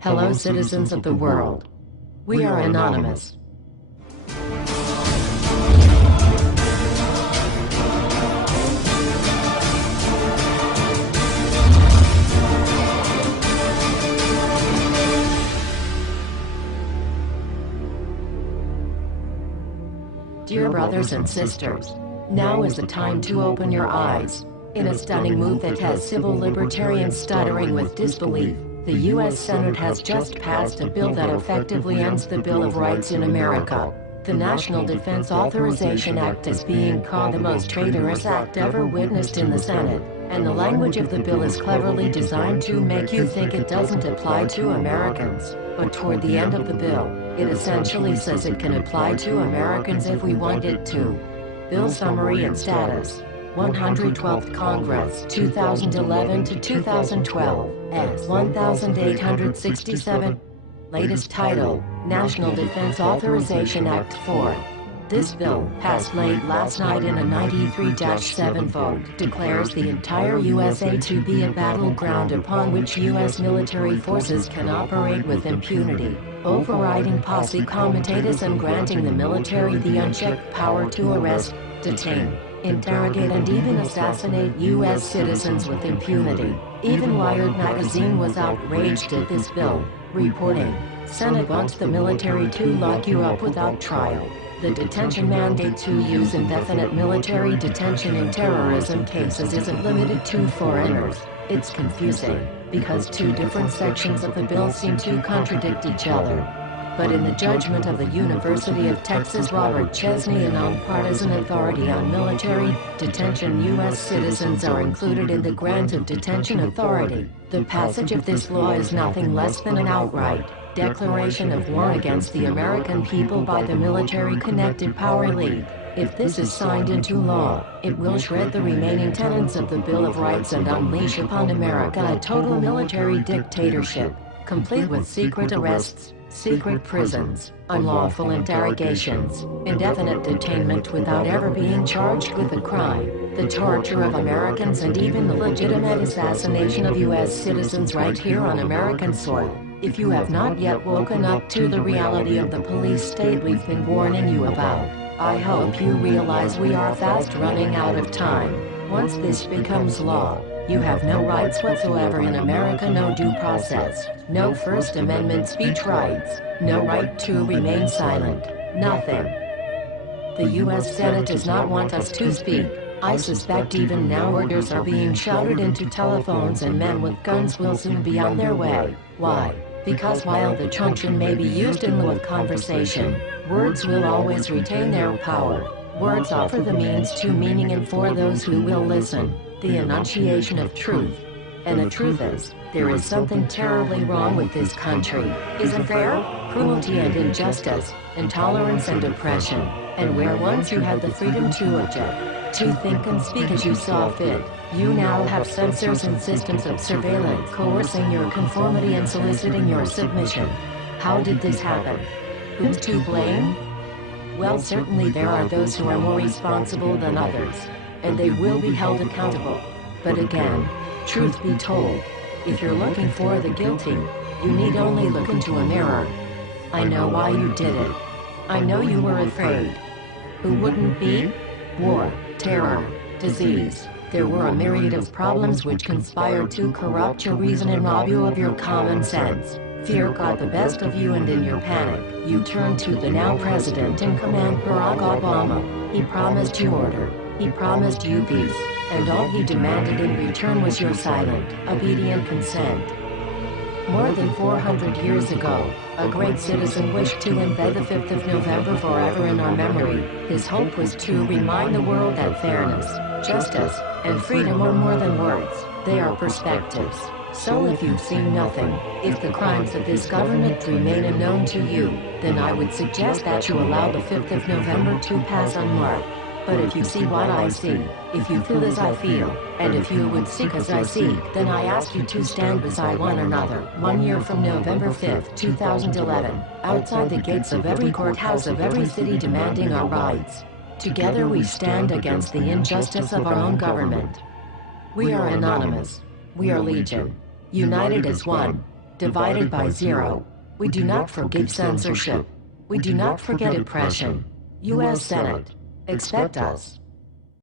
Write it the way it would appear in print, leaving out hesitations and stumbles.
Hello, citizens of the world. We are anonymous. Dear brothers and sisters, now is the time to open your eyes. In a stunning move that has civil libertarians stuttering with disbelief, the U.S. Senate has just passed a bill that effectively ends the Bill of Rights in America. The National Defense Authorization Act is being called the most traitorous act ever witnessed in the Senate, and the language of the bill is cleverly designed to make you think it doesn't apply to Americans. But toward the end of the bill, it essentially says it can apply to Americans if we want it to. Bill summary and status. 112th Congress, 2011 to 2012, S. 1867. Latest title, National Defense Authorization Act 4. This bill, passed late last night in a 93-7 vote, declares the entire USA to be a battleground upon which U.S. military forces can operate with impunity, overriding posse comitatus and granting the military the unchecked power to arrest, detain, interrogate and even assassinate U.S. citizens with impunity. Even Wired magazine was outraged at this bill, reporting, "Senate wants the military to lock you up without trial." The detention mandate to use indefinite military detention in terrorism cases isn't limited to foreigners. It's confusing, because two different sections of the bill seem to contradict each other. But in the judgment of the University of Texas Robert Chesney, a nonpartisan authority on military detention, U.S. citizens are included in the grant of detention authority. The passage of this law is nothing less than an outright declaration of war against the American people by the military-connected power league. If this is signed into law, it will shred the remaining tenets of the Bill of Rights and unleash upon America a total military dictatorship, complete with secret arrests, secret prisons, unlawful interrogations, indefinite detainment without ever being charged with a crime, the torture of Americans and even the legitimate assassination of U.S. citizens right here on American soil. If you have not yet woken up to the reality of the police state we've been warning you about, I hope you realize we are fast running out of time. Once this becomes law, you have no rights whatsoever in America, no due process, no First Amendment speech rights, no right to remain silent, nothing. The U.S. Senate does not want us to speak. I suspect even now orders are being shouted into telephones and men with guns will soon be on their way. Why? Because while the truncheon may be used in lieu of conversation, words will always retain their power. Words offer the means to meaning, and for those who will listen, the enunciation of truth. And the truth is, there is something terribly wrong with this country. Isn't there? Cruelty and injustice, intolerance and oppression. And where once you had the freedom to object, to think and speak as you saw fit, you now have censors and systems of surveillance coercing your conformity and soliciting your submission. How did this happen? Who's to blame? Well, certainly there are those who are more responsible than others, and they will be held accountable. But again, truth be told, if you're looking for the guilty, you need only look into a mirror. I know why you did it. I know you were afraid. Who wouldn't be? War, terror, disease. There were a myriad of problems which conspired to corrupt your reason and rob you of your common sense. Fear got the best of you, and in your panic, you turned to the now president in command, Barack Obama. He promised you order. He promised you peace. And all he demanded in return was your silent, obedient consent. More than 400 years ago, a great citizen wished to embed the 5th of November forever in our memory. His hope was to remind the world that fairness, justice, and freedom are more than words, they are perspectives. So if you've seen nothing, if the crimes of this government remain unknown to you, then I would suggest that you allow the 5th of November to pass unmarked. But if you see what I see, if you feel as I feel, and if you would seek as I seek, then I ask you to stand beside one another, 1 year from November 5th, 2011, outside the gates of every courthouse of every city demanding our rights. Together we stand against the injustice of our own government. We are anonymous. We are legion. United as one. divided by 0. We do not forgive censorship. We do not forget oppression. U.S. Senate. Expect us.